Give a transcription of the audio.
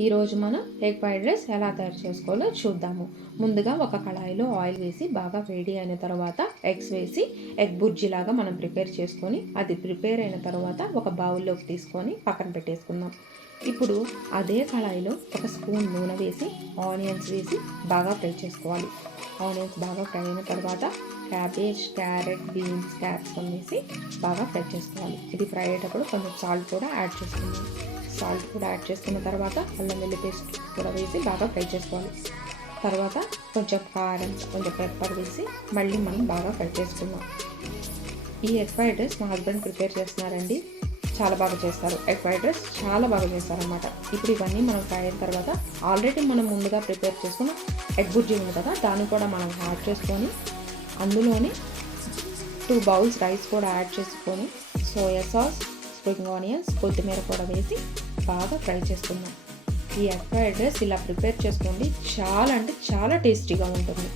ఈరోజు మనం egg fried rice ఎలా తయారు చేసుకోవాలో చూద్దాము. ముందుగా ఒక కళాయిలో ఆయిల్ వేసి బాగా వేడి అయిన తర్వాత ఎగ్స్ వేసి ఎగ్ బుర్జీలాగా మనం ప్రిపేర్ చేసుకొని అది ప్రిపేర్ అయిన తర్వాత ఒక బౌల్లోకి తీసుకొని పక్కన పెట్టేసుకుందాం. ఇప్పుడు అదే కళాయిలో ఒక స్పూన్ నూనె వేసి ఆనియన్స్ వేసి బాగా ఫ్రై చేసుకోవాలి. ఆనియన్స్ బాగా ఫ్రై అయిన తర్వాత క్యాబేజ్, క్యారెట్, బీన్స్, క్యాప్సికమ్ వేసి బాగా ఫ్రై చేసుకోవాలి. ఇది ఫ్రై అయ్యేటప్పుడు కొంచెం సాల్ట్ కూడా యాడ్ చేసుకుందాం. సాల్ట్ కూడా యాడ్ చేసుకున్న తర్వాత అల్లం వెల్లుల్లి పేస్ట్ కూడా వేసి బాగా ఫ్రై చేసుకోవాలి. తర్వాత కొంచెం కారం, కొంచెం పెప్పర్ వేసి మళ్ళీ మనం బాగా ఫ్రై చేసుకుందాం. ఈ ఎగ్ ఫ్రైడ్ రైస్ మా హస్బెండ్ ప్రిపేర్ చేస్తున్నారండి. చాలా బాగా చేస్తారు. ఎగ్ ఫ్రైడ్ రైస్ చాలా బాగా చేస్తారనమాట. ఇప్పుడు ఇవన్నీ మనం ఫ్రై అయిన తర్వాత ఆల్రెడీ మనం ముందుగా ప్రిపేర్ చేసుకున్న ఎగ్ బుర్జీ ఉంది కదా, దాన్ని కూడా మనం యాడ్ చేసుకొని అందులోనే 2 బౌల్స్ రైస్ కూడా యాడ్ చేసుకొని సోయా సాస్, స్ప్రింగ్ ఆనియన్స్, కొత్తిమీర కూడా వేసి బాగా ఫ్రై చేసుకుందాం. ఈ ఎగ్ ఫ్రైడ్ రైస్ ఇలా ప్రిపేర్ చేసుకోండి. చాలా అంటే చాలా టేస్టీగా ఉంటుంది.